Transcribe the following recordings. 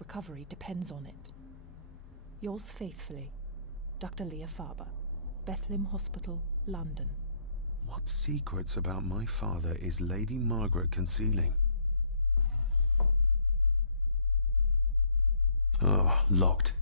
recovery depends on it. Yours faithfully, Dr. Leah Farber, Bethlehem Hospital, London. What secrets about my father is Lady Margaret concealing? Oh, locked.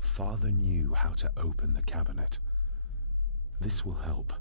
Father knew how to open the cabinet. This will help.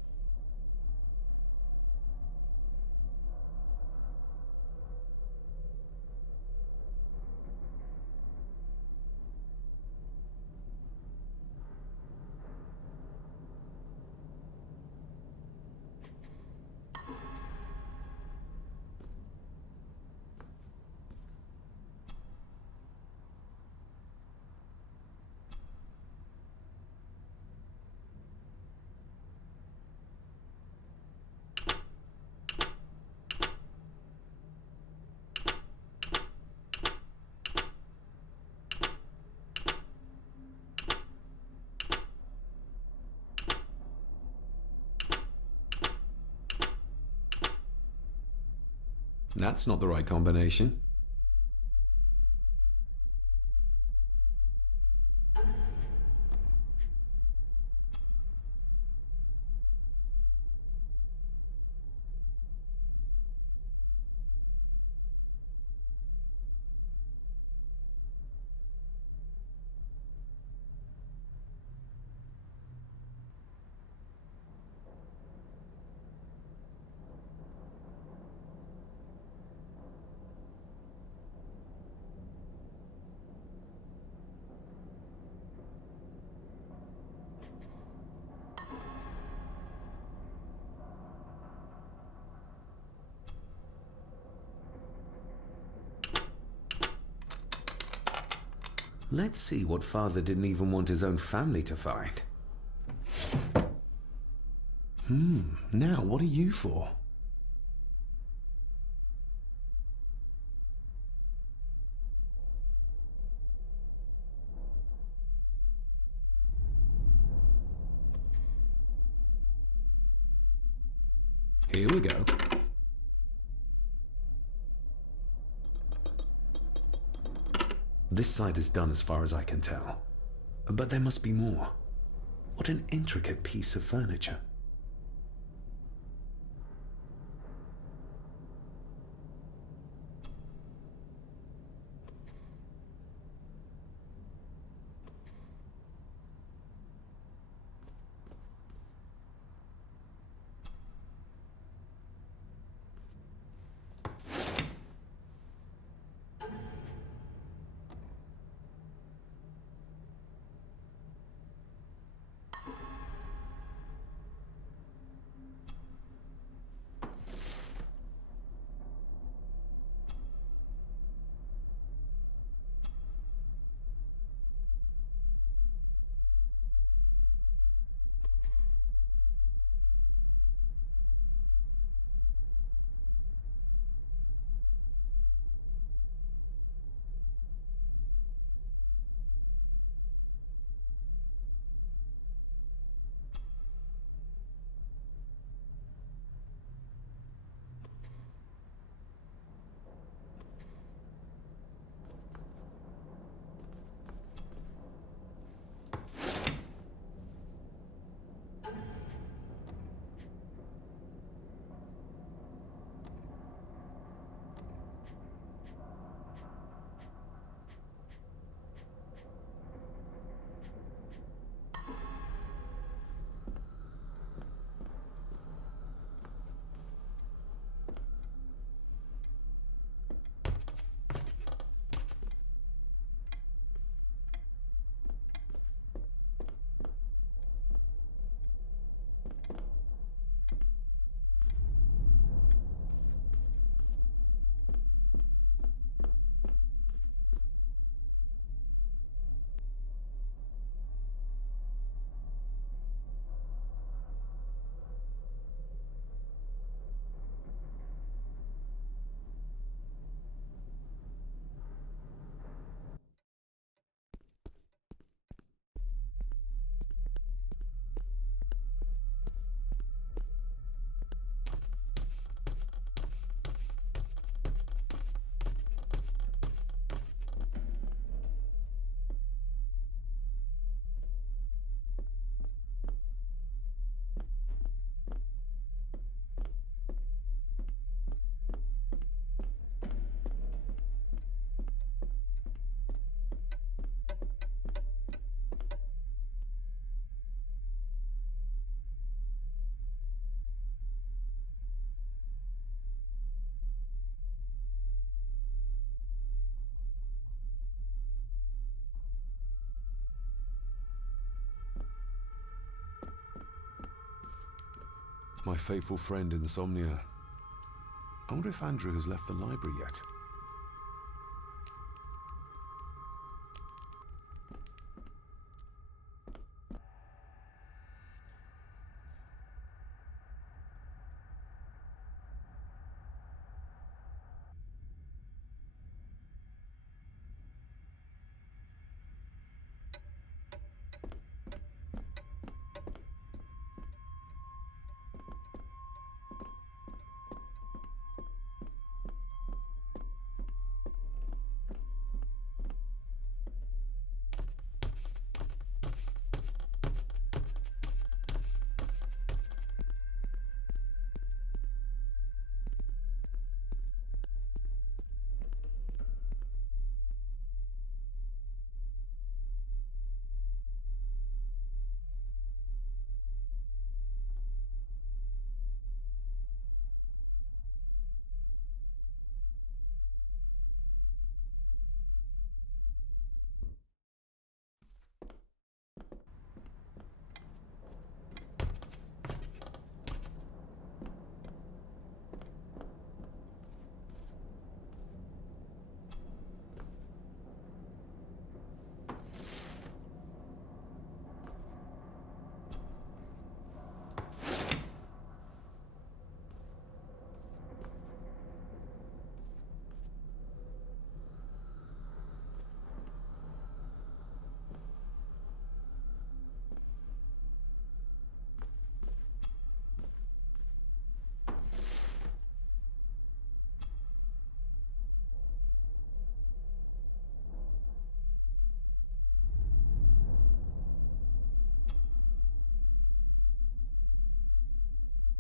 That's not the right combination. Let's see what Father didn't even want his own family to find. Now what are you for? Here we go. This side is done as far as I can tell. But there must be more. What an intricate piece of furniture. My faithful friend Insomnia. I wonder if Andrew has left the library yet.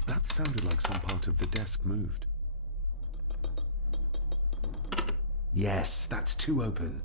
That sounded like some part of the desk moved. Yes, that's too open.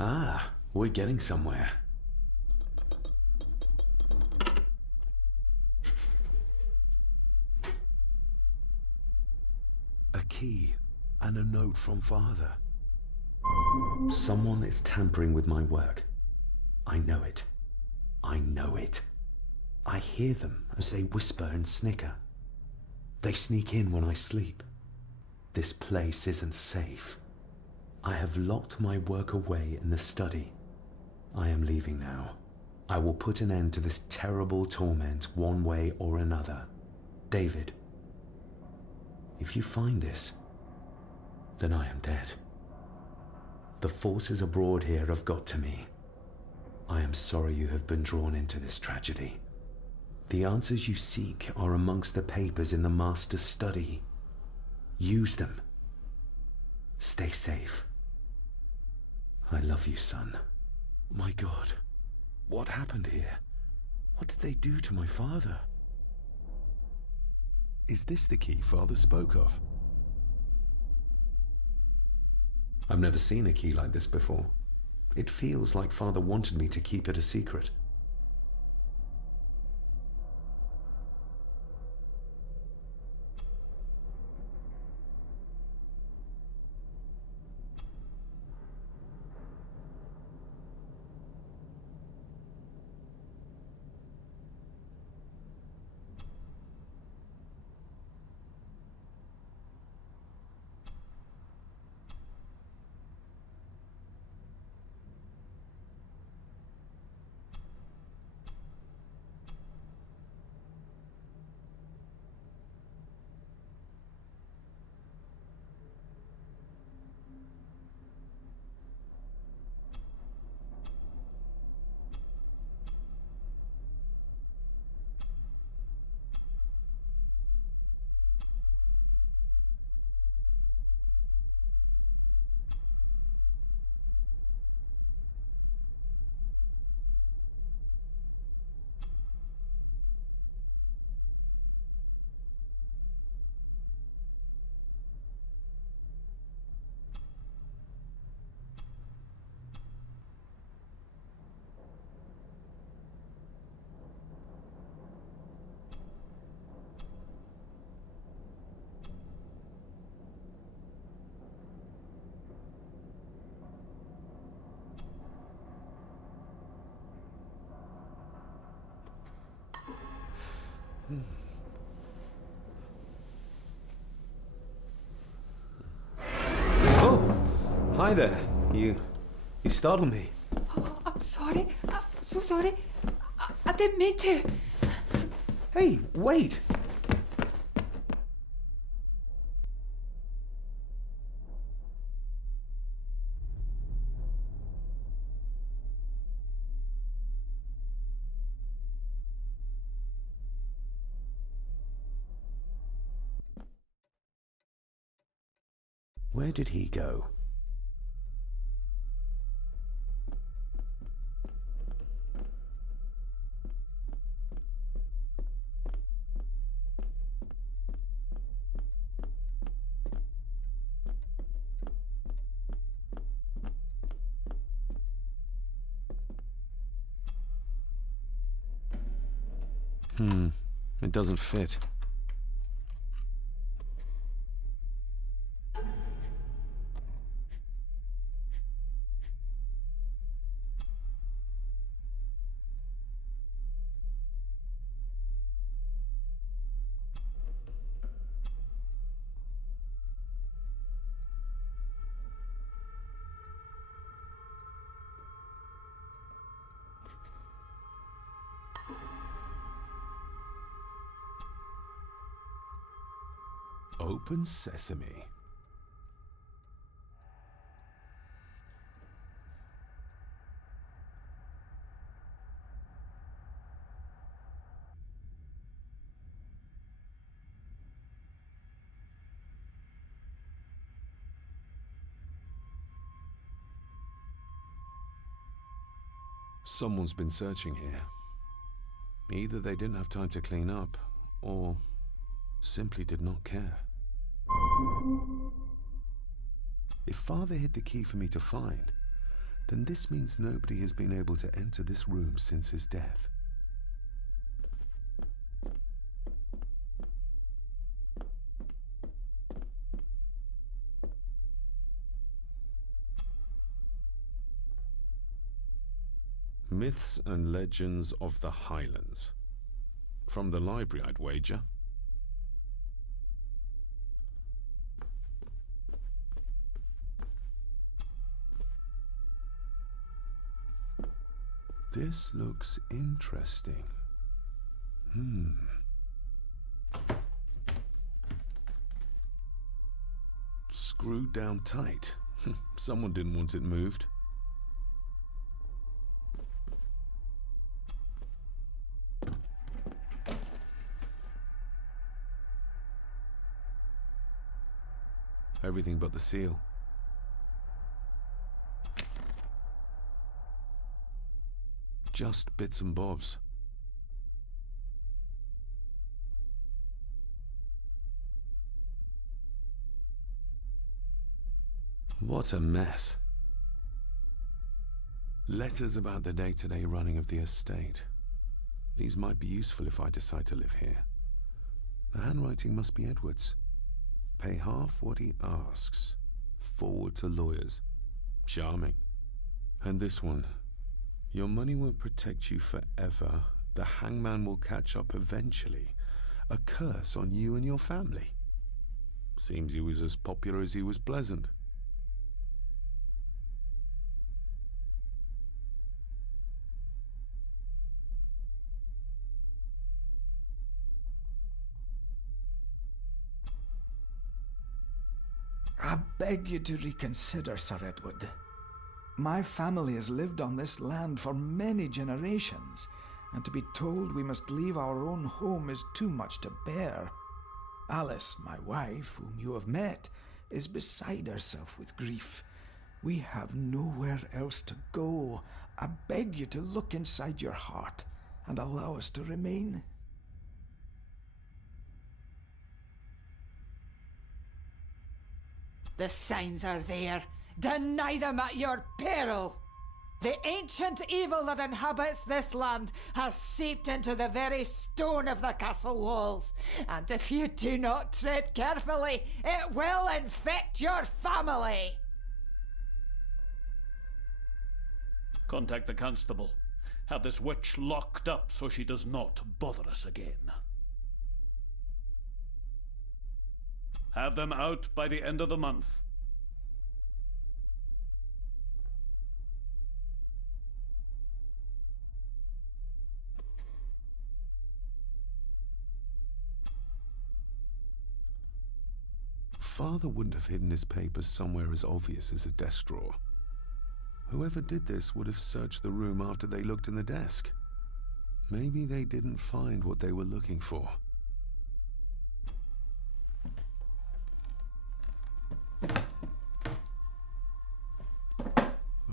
Ah, we're getting somewhere. A key and a note from Father. Someone is tampering with my work. I know it. I know it. I hear them as they whisper and snicker. They sneak in when I sleep. This place isn't safe. I have locked my work away in the study. I am leaving now. I will put an end to this terrible torment one way or another. David, if you find this, then I am dead. The forces abroad here have got to me. I am sorry you have been drawn into this tragedy. The answers you seek are amongst the papers in the Master's study. Use them. Stay safe. I love you, son. My God, what happened here? What did they do to my father? Is this the key Father spoke of? I've never seen a key like this before. It feels like Father wanted me to keep it a secret. Oh, hi there. You startled me. Oh, I'm sorry. I'm so sorry. I didn't mean to. Hey, wait! Where did he go? It doesn't fit. Open sesame. Someone's been searching here. Either they didn't have time to clean up, or simply did not care. If Father hid the key for me to find, then this means nobody has been able to enter this room since his death. Myths and Legends of the Highlands. From the library, I'd wager. This looks interesting. Screwed down tight. Someone didn't want it moved. Everything but the seal. Just bits and bobs. What a mess. Letters about the day-to-day running of the estate. These might be useful if I decide to live here. The handwriting must be Edward's. Pay half what he asks. Forward to lawyers. Charming. And this one. Your money won't protect you forever. The hangman will catch up eventually. A curse on you and your family. Seems he was as popular as he was pleasant. I beg you to reconsider, Sir Edward. My family has lived on this land for many generations, and to be told we must leave our own home is too much to bear. Alice, my wife, whom you have met, is beside herself with grief. We have nowhere else to go. I beg you to look inside your heart and allow us to remain. The signs are there. Deny them at your peril. The ancient evil that inhabits this land has seeped into the very stone of the castle walls, and if you do not tread carefully, it will infect your family. Contact the constable. Have this witch locked up so she does not bother us again. Have them out by the end of the month. Father wouldn't have hidden his papers somewhere as obvious as a desk drawer. Whoever did this would have searched the room after they looked in the desk. Maybe they didn't find what they were looking for.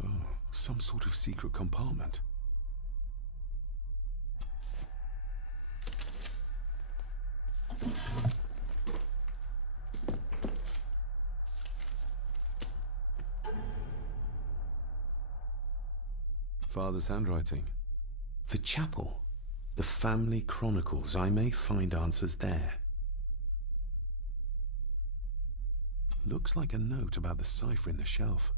Oh, some sort of secret compartment. Father's handwriting. The chapel. The family chronicles. I may find answers there. Looks like a note about the cipher in the shelf.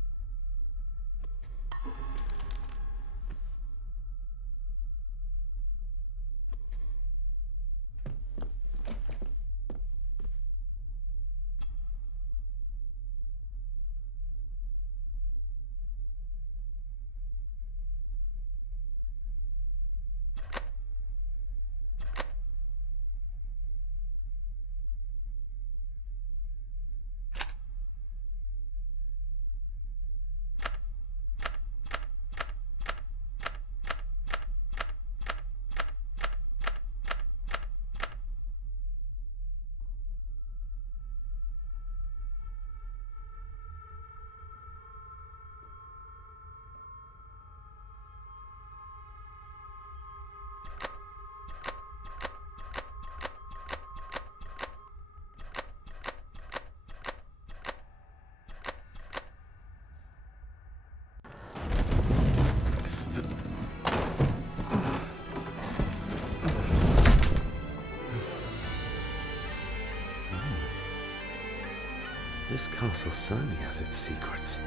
This castle certainly has its secrets.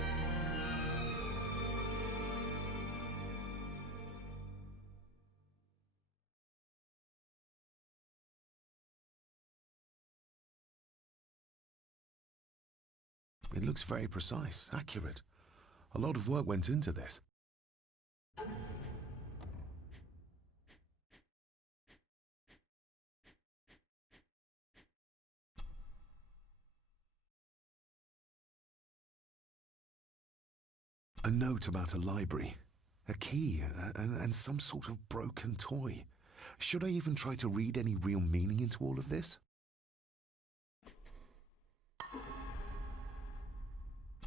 It looks very precise, accurate. A lot of work went into this. A note about a library, a key, and some sort of broken toy. Should I even try to read any real meaning into all of this?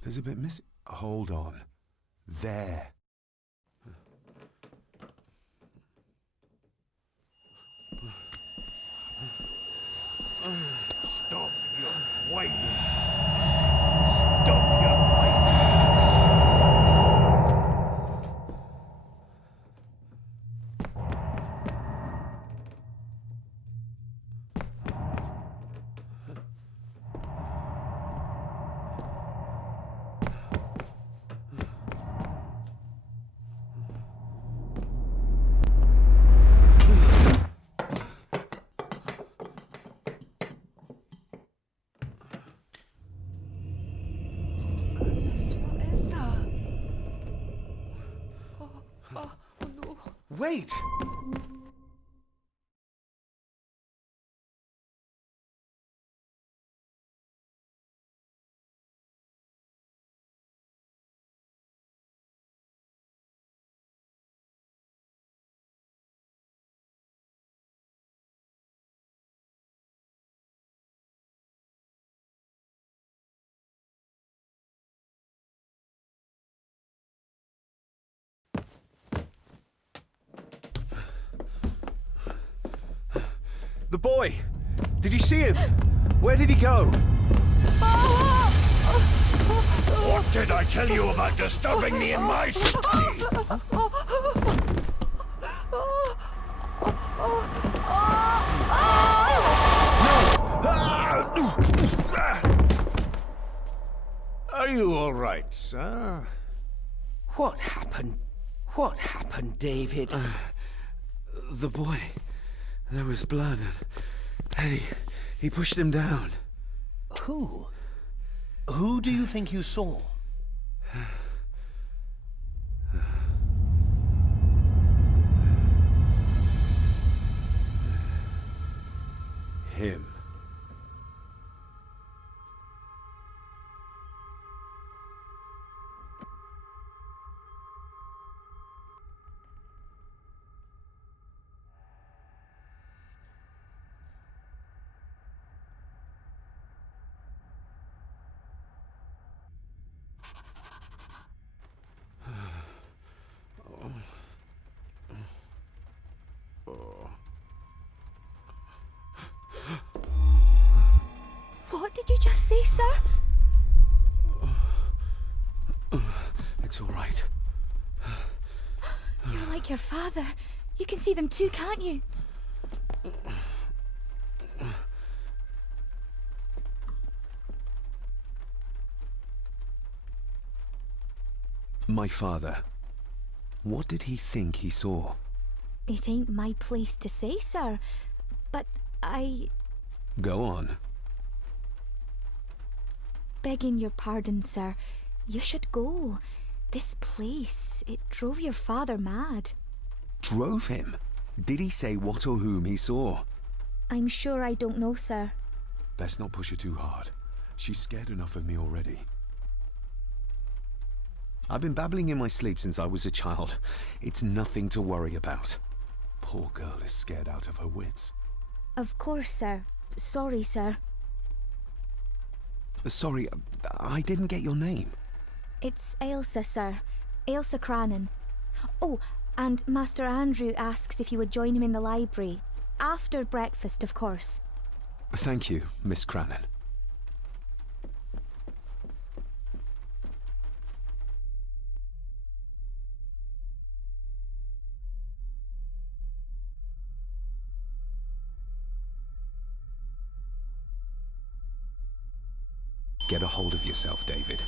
There's a bit missing. Hold on. There. Stop your whining. Stop your whining. Wait! The boy! Did you see him? Where did he go? What did I tell you about disturbing me in my study? Are you all right, sir? What happened? What happened, David? The boy. There was blood and he pushed him down. Who? Who do you think you saw? Him. What did you just say, sir? It's all right. You're like your father. You can see them too, can't you? My father. What did he think he saw? It ain't my place to say, sir. But Go on. begging your pardon, sir, you should go. This place, it drove your father mad. Drove him? Did he say what or whom he saw? I'm sure I don't know, sir. Best not push her too hard. She's scared enough of me already. I've been babbling in my sleep since I was a child. It's nothing to worry about. Poor girl is scared out of her wits. Of course, sir. Sorry, sir. Sorry, I didn't get your name. It's Ailsa, sir. Ailsa Crannan. Oh, and Master Andrew asks if you would join him in the library. After breakfast, of course. Thank you, Miss Crannan. Get a hold of yourself, David.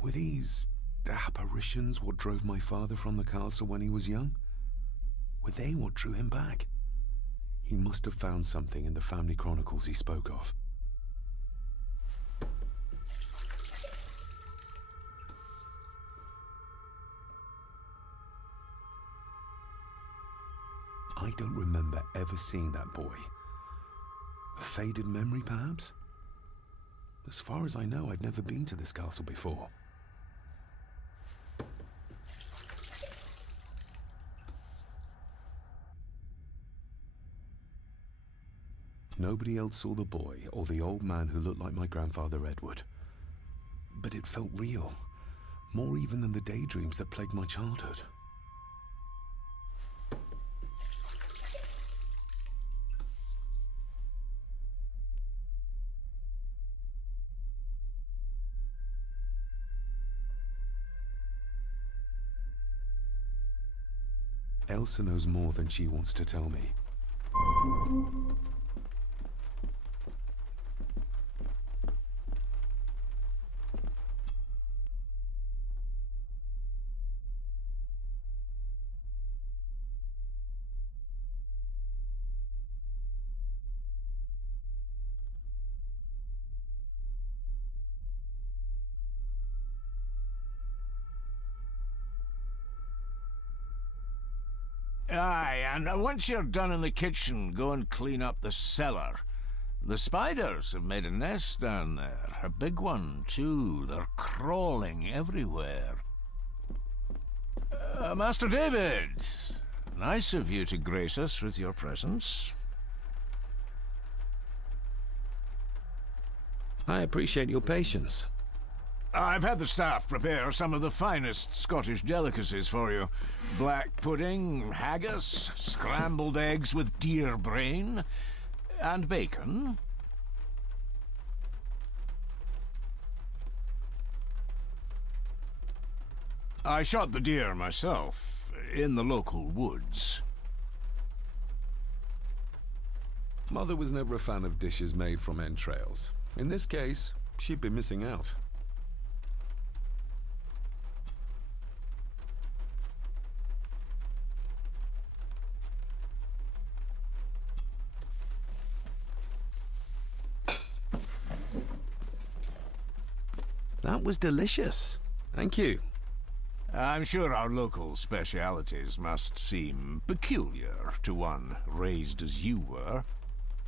Were these apparitions what drove my father from the castle when he was young? Were they what drew him back? He must have found something in the family chronicles he spoke of. I don't remember ever seeing that boy. A faded memory, perhaps? As far as I know, I've never been to this castle before. Nobody else saw the boy or the old man who looked like my grandfather Edward. But it felt real, more even than the daydreams that plagued my childhood. Ailsa knows more than she wants to tell me. Aye, and once you're done in the kitchen, go and clean up the cellar. The spiders have made a nest down there. A big one, too. They're crawling everywhere. Master David, nice of you to grace us with your presence. I appreciate your patience. I've had the staff prepare some of the finest Scottish delicacies for you. Black pudding, haggis, scrambled eggs with deer brain, and bacon. I shot the deer myself. in the local woods. Mother was never a fan of dishes made from entrails. In this case, she'd be missing out. That was delicious. Thank you. I'm sure our local specialities must seem peculiar to one raised as you were.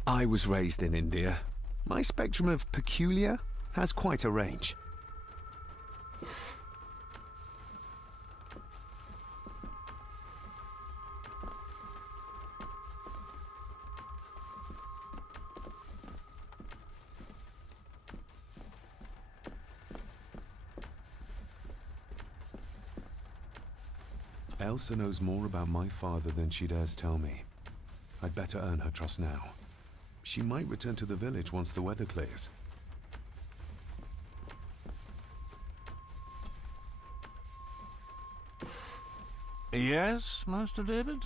I was raised in India. My spectrum of peculiar has quite a range. Elsa knows more about my father than she dares tell me. I'd better earn her trust now. She might return to the village once the weather clears. Yes, Master David?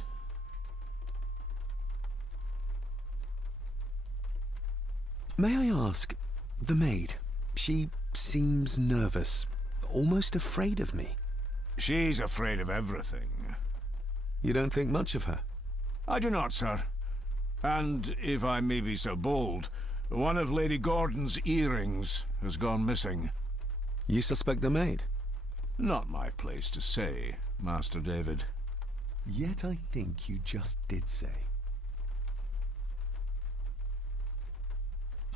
May I ask, the maid, she seems nervous, almost afraid of me. She's afraid of everything. You don't think much of her? I do not, sir. And, if I may be so bold, one of Lady Gordon's earrings has gone missing. You suspect the maid? Not my place to say, Master David. Yet I think you just did say.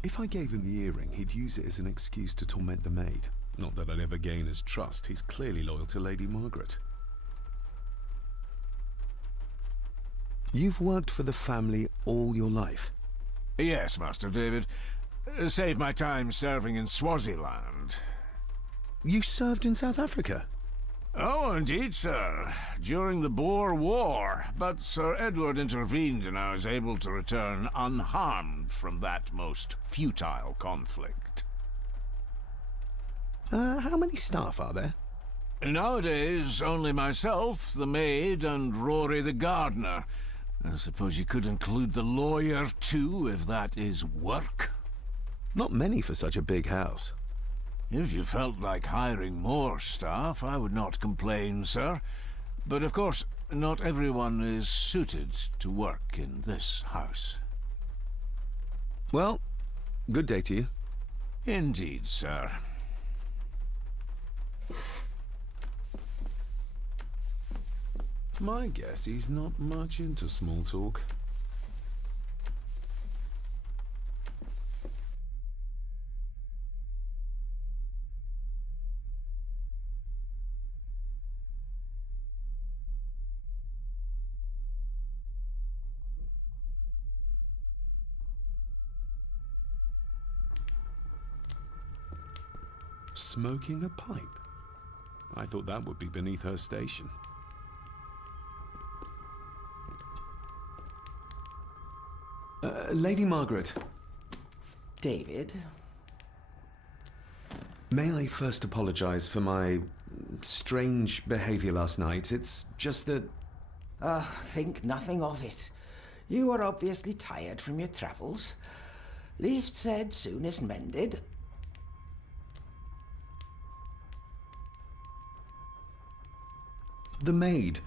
If I gave him the earring, he'd use it as an excuse to torment the maid. Not that I'd ever gain his trust. He's clearly loyal to Lady Margaret. You've worked for the family all your life? Yes, Master David. Saved my time serving in Swaziland. You served in South Africa? Oh, indeed, sir. During the Boer War. But Sir Edward intervened and I was able to return unharmed from that most futile conflict. How many staff are there? Nowadays, only myself, the maid, and Rory the gardener. I suppose you could include the lawyer, too, if that is work. Not many for such a big house. If you felt like hiring more staff, I would not complain, sir. But of course, not everyone is suited to work in this house. Well, good day to you. Indeed, sir. My guess he's not much into small talk. Smoking a pipe? I thought that would be beneath her station. Lady Margaret. David? May I first apologize for my strange behavior last night? It's just that... Think nothing of it. You were obviously tired from your travels. Least said, soonest mended. The maid.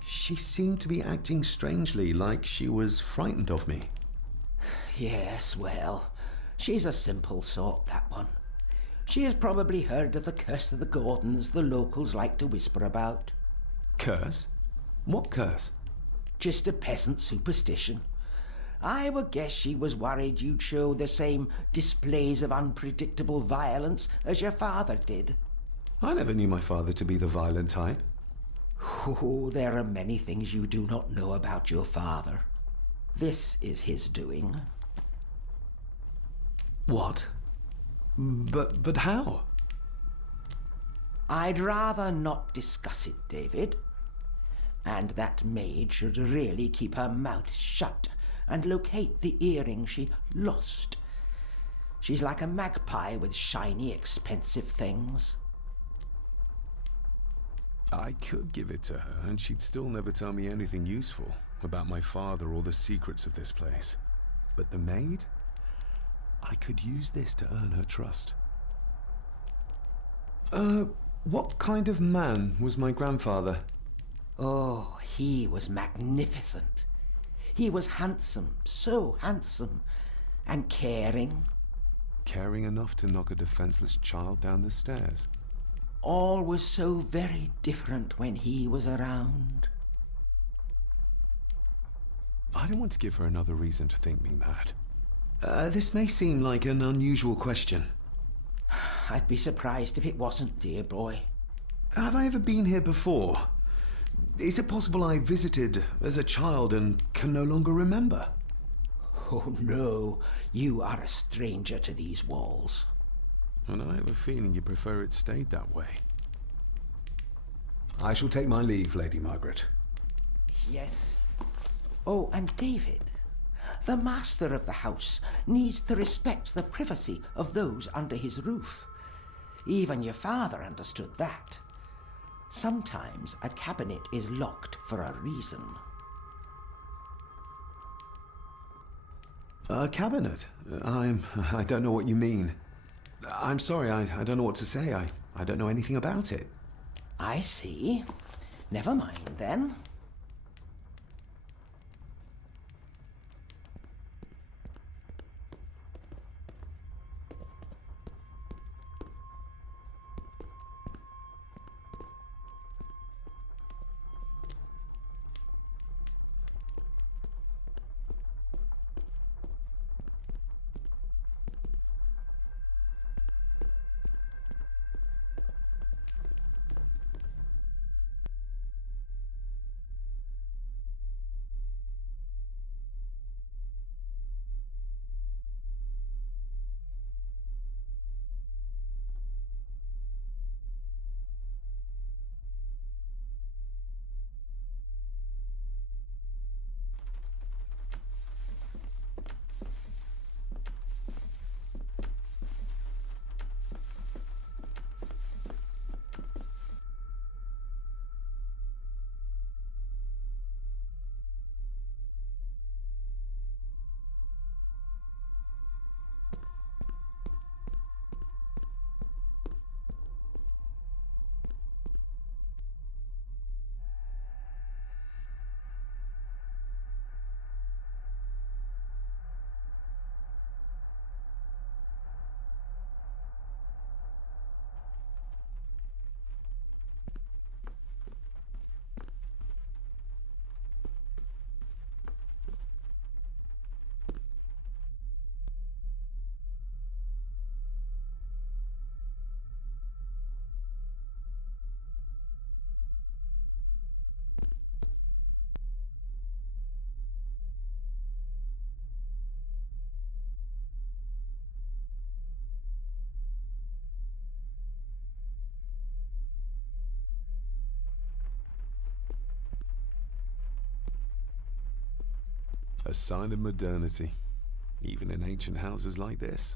She seemed to be acting strangely, like she was frightened of me. Yes, well, she's a simple sort, that one. She has probably heard of the curse of the Gordons the locals like to whisper about. Curse? What curse? Just a peasant superstition. I would guess she was worried you'd show the same displays of unpredictable violence as your father did. I never knew my father to be the violent type. Oh, there are many things you do not know about your father. This is his doing. What? But how? I'd rather not discuss it, David. And that maid should really keep her mouth shut and locate the earring she lost. She's like a magpie with shiny, expensive things. I could give it to her, and she'd still never tell me anything useful about my father or the secrets of this place. But the maid? I could use this to earn her trust. What kind of man was my grandfather? Oh, he was magnificent. He was handsome, so handsome, and caring. Caring enough to knock a defenseless child down the stairs. All was so very different when he was around. I don't want to give her another reason to think me mad. This may seem like an unusual question. I'd be surprised if it wasn't, dear boy. Have I ever been here before? Is it possible I visited as a child and can no longer remember? Oh, no. You are a stranger to these walls. And I have a feeling you prefer it stayed that way. I shall take my leave, Lady Margaret. Yes. Oh, and David, the master of the house needs to respect the privacy of those under his roof. Even your father understood that. Sometimes a cabinet is locked for a reason. A cabinet? I don't know what you mean. I'm sorry, I don't know what to say. I don't know anything about it. I see. Never mind, then. A sign of modernity, even in ancient houses like this.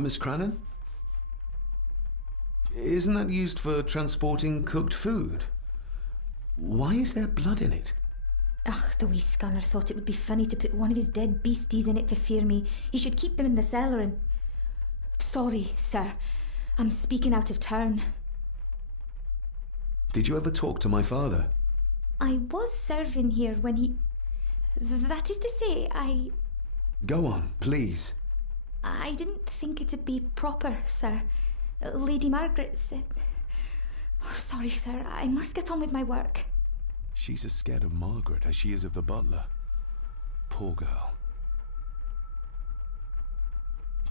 Miss Crannan? Isn't that used for transporting cooked food? Why is there blood in it? Ugh, the wee scunner thought it would be funny to put one of his dead beasties in it to fear me. He should keep them in the cellar and... Sorry, sir. I'm speaking out of turn. Did you ever talk to my father? I was serving here when he... That is to say, Go on, please. I didn't think it'd be proper, sir. Lady Margaret said... Oh, sorry, sir. I must get on with my work. She's as scared of Margaret as she is of the butler. Poor girl.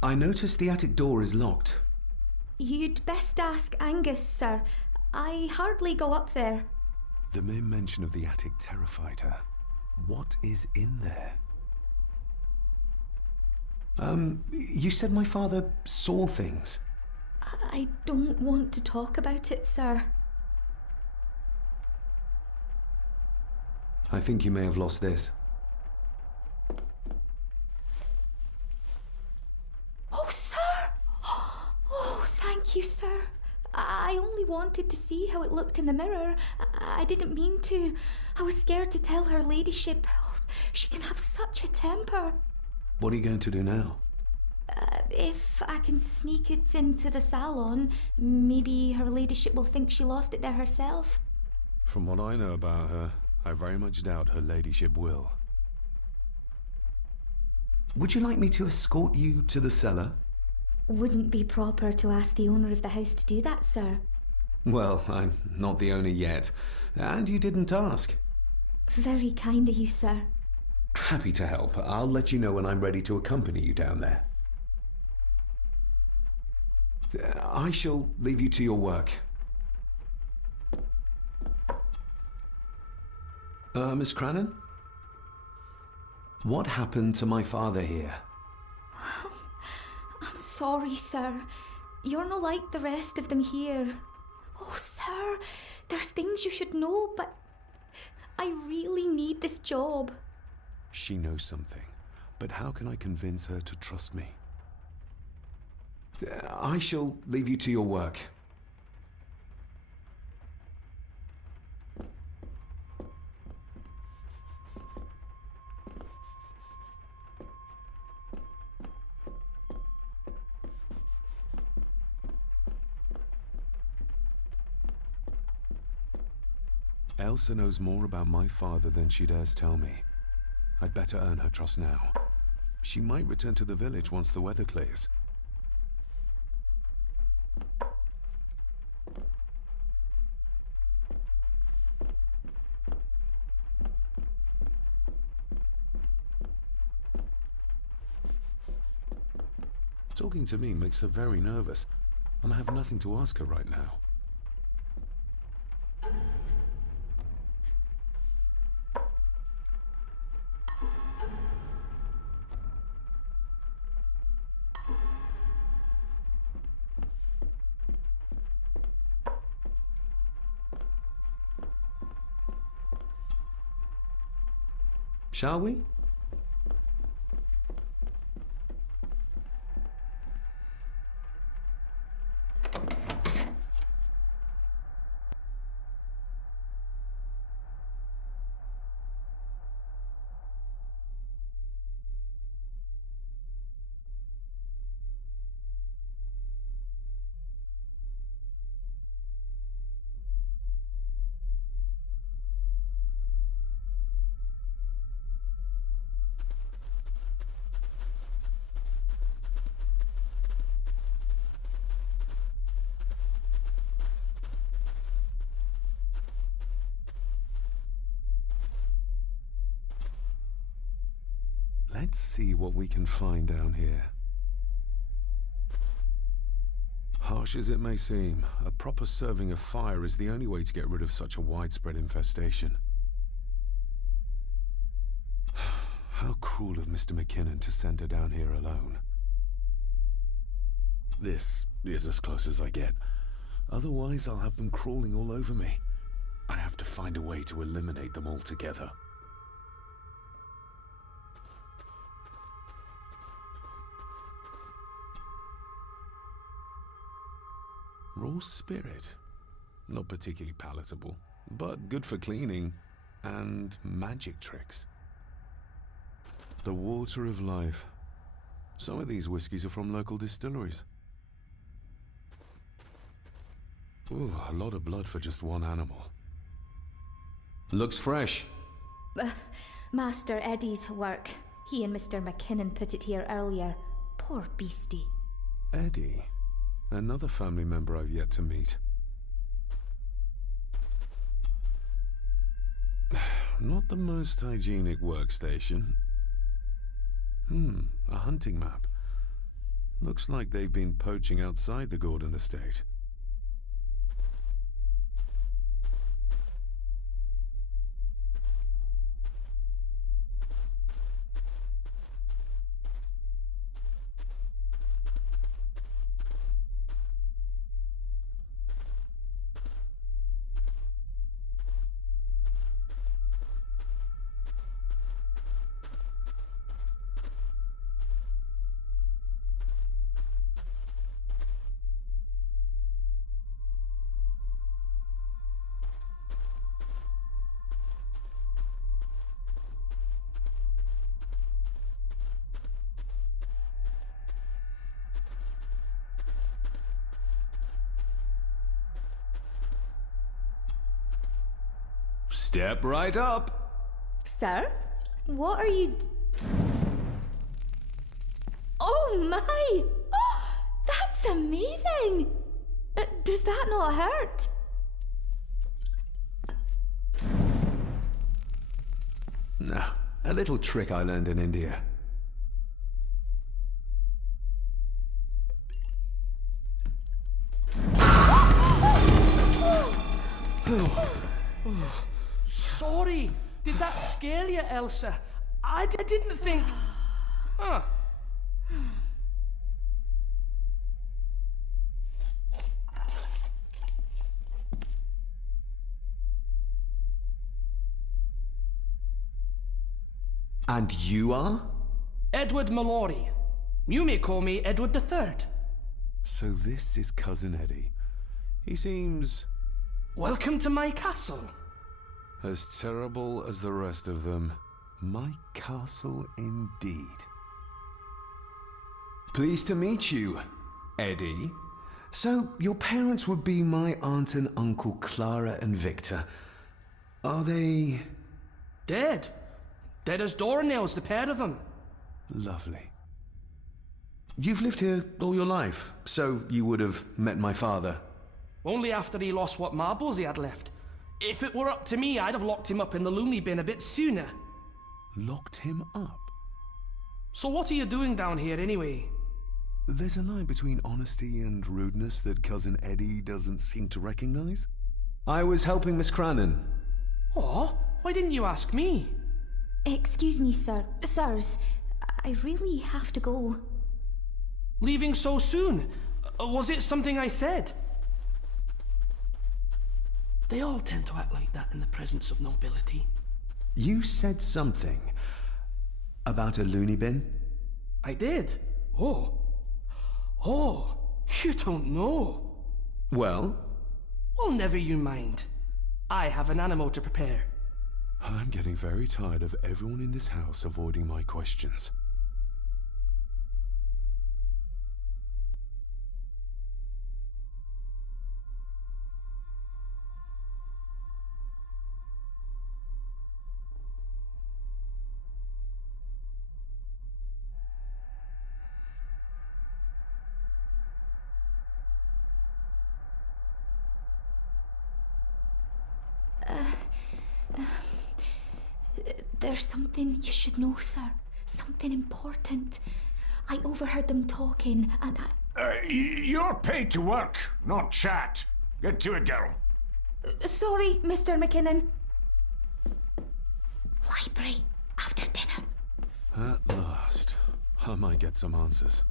I noticed the attic door is locked. You'd best ask Angus, sir. I hardly go up there. The mere mention of the attic terrified her. What is in there? You said my father saw things. I don't want to talk about it, sir. I think you may have lost this. Oh, sir! Oh, thank you, sir. I only wanted to see how it looked in the mirror. I didn't mean to. I was scared to tell her ladyship. Oh, she can have such a temper. What are you going to do now? If I can sneak it into the salon, maybe her ladyship will think she lost it there herself. From what I know about her, I very much doubt her ladyship will. Would you like me to escort you to the cellar? Wouldn't be proper to ask the owner of the house to do that, sir. Well, I'm not the owner yet, and you didn't ask. Very kind of you, sir. Happy to help. I'll let you know when I'm ready to accompany you down there. I shall leave you to your work. Miss Crannan? What happened to my father here? I'm sorry, sir. You're not like the rest of them here. Oh, sir, there's things you should know, but I really need this job. She knows something, but how can I convince her to trust me? I shall leave you to your work. Elsa knows more about my father than she dares tell me. I'd better earn her trust now. She might return to the village once the weather clears. Talking to me makes her very nervous, and I have nothing to ask her right now. Shall we? Let's see what we can find down here. Harsh as it may seem, a proper serving of fire is the only way to get rid of such a widespread infestation. How cruel of Mr. McKinnon to send her down here alone. This is as close as I get. Otherwise, I'll have them crawling all over me. I have to find a way to eliminate them altogether. Raw spirit. Not particularly palatable, but good for cleaning and magic tricks. The water of life. Some of these whiskies are from local distilleries. Ooh, a lot of blood for just one animal. Looks fresh. Master Eddie's work. He and Mr. McKinnon put it here earlier. Poor beastie. Eddie. Another family member I've yet to meet. Not the most hygienic workstation. A hunting map. Looks like they've been poaching outside the Gordon estate. Step right up. Sir? What are you... Oh my! Oh, that's amazing! Does that not hurt? No, a little trick I learned in India. Sorry. Did that scare you, Elsa? I didn't think... Huh. And you are? Edward Mallory. You may call me Edward III. So this is Cousin Eddie. He seems... Welcome to my castle. as terrible as the rest of them. My castle indeed. Pleased to meet you, Eddie. So, your parents would be my aunt and uncle Clara and Victor. Are they... Dead. Dead as doornails, the pair of them. Lovely. You've lived here all your life, so you would have met my father. Only after he lost what marbles he had left. If it were up to me, I'd have locked him up in the loony bin a bit sooner. Locked him up? So what are you doing down here anyway? There's a line between honesty and rudeness that Cousin Eddie doesn't seem to recognize. I was helping Miss Crannan. Oh, why didn't you ask me? Excuse me, sir. Sirs, I really have to go. Leaving so soon? Was it something I said? They all tend to act like that in the presence of nobility. You said something about a loony bin? I did. Oh, you don't know. Well? Well, never you mind. I have an animal to prepare. I'm getting very tired of everyone in this house avoiding my questions. There's something you should know, sir. Something important. I overheard them talking, and You're paid to work, not chat. Get to it, girl. Sorry, Mr. McKinnon. Library, after dinner. At last, I might get some answers.